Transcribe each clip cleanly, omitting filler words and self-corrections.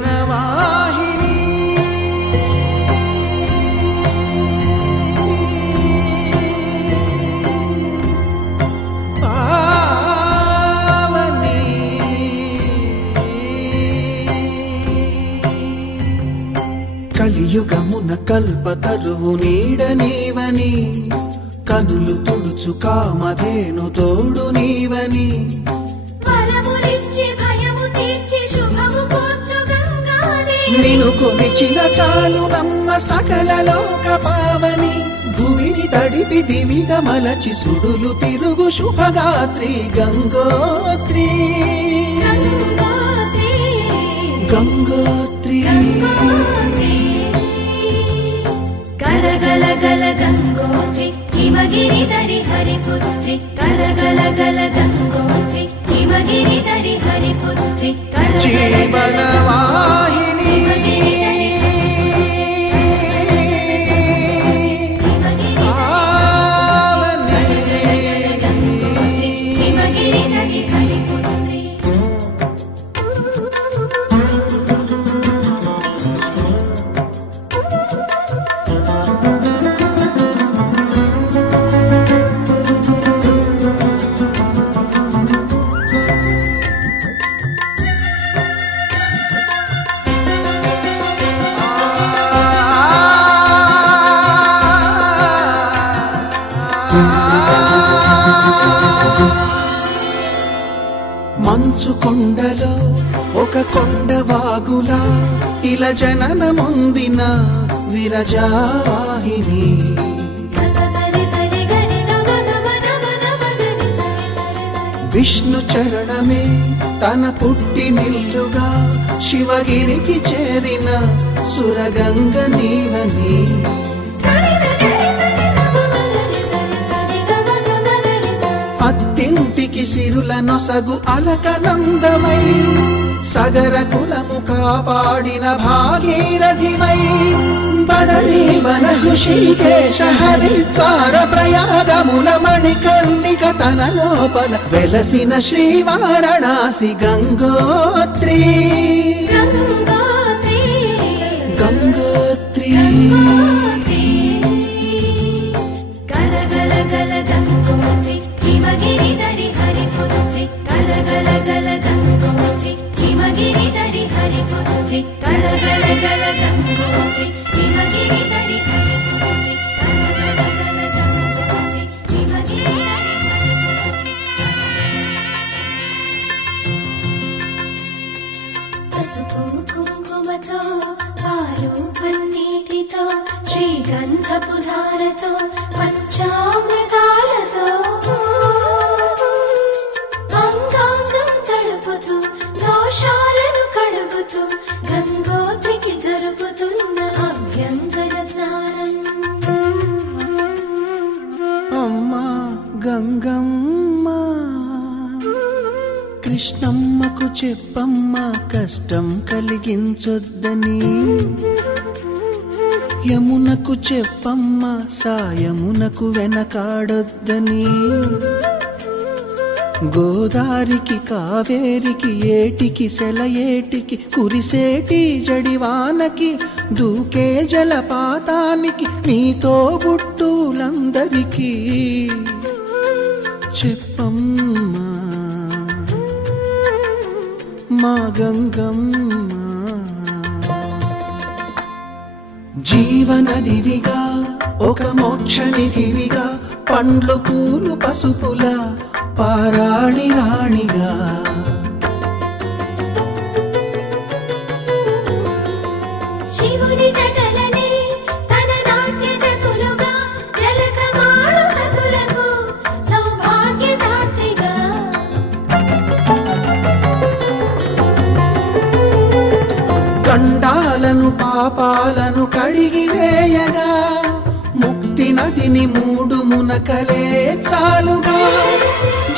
జీవనవాహిని పావని కలియుగమున కల్పతరువు నీడ నీవని కనులు తుడుచు కామధేను తోడు నీవని నిను కొలిచిన చాలు నమ్మ సకల లోక పావని భూమిని తడిపి దివిగా మలచి సుడులు తిరుగు శుభగాత్రి గంగోత్రి గంగోత్రి గల గల గల గంగోత్రి హిమగిరి ధరి హరిపుత్రి గల గల గల గంగోత్రి హిమగిరి ధరి హరిపుత్రి జీవనవాహిని మంచు కొండలో ఒక కొండ వాగులా ఇలా జననముందిన విరజావాహిని విష్ణు చరణమే తన పుట్టినిల్లుగా శివగిరికి చేరిన సురగంగ నీవని అత్తింటికి సిరుల నొసగు అలకనందమై సగర కులము కాపాడిన భాగీరథివై బదరీ వన హృషికేశ హరిద్వార ప్రయాగముల మణికర్ణిక తన లోపల వెలసిన శ్రీవారణాసి గంగోత్రి గంగోత్రి గల గల గల గంగోత్రి హిమగిరి ధరి హరిపుత్రి గల గల గల గంగోత్రి హిమగిరి ధరి హరిపుత్రి గల గల గల గంగోత్రి హిమగిరి ధరి హరిపుత్రి గల గల గల గంగోత్రి హిమగిరి ధరి హరిపుత్రి పసుపు కుంకుమతో పాలు పన్నీటితో శ్రీగంధపు ధారతో పంచామృతాలతో అంగాంగం తడుపుతూ దోషాలను కడుగుతూ గంగోత్రికి జరుపుతున్న అభ్యంగన స్నానం అమ్మా గంగమ్మ కృష్ణమ్మకు చెప్పమ్మ కష్టం కలిగించొద్దని యమునకు చెప్పమ్మ సాయమునకు వెనకాడొద్దని గోదారికి కావేరికి ఏటికి సెలయేటికి కురిసేటి జడివానకి దూకే జలపాతానికి నీతో బుట్టులందరికీ చెప్పమ్మా మా గంగమ్మ జీవనదివిగా ఒక మోక్షనిధివిగా పండ్లు పూలు పసుపుల పారాణి రాణిగా శివుని జటలనే తన నాట్య జతులుగా జలకమాడు సతులకు సౌభాగ్యదాత్రిగా గండాలను పాపాలను కడిగివేయగా ముక్తి నదిని మూడు మునకలే చాలుగా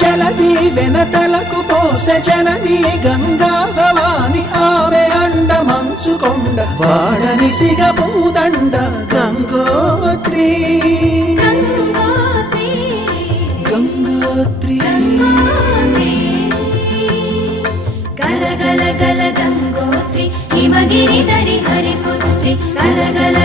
జల జలది వెనతలకు పోసె జనని గంగా భవాని ఆమె అండ మంచుకొండ వాడని సిగ పూదండ గంగోత్రి గంగోత్రి గల గల గల గంగోత్రి హిమగిరి దరి హరిపుత్రి గల గల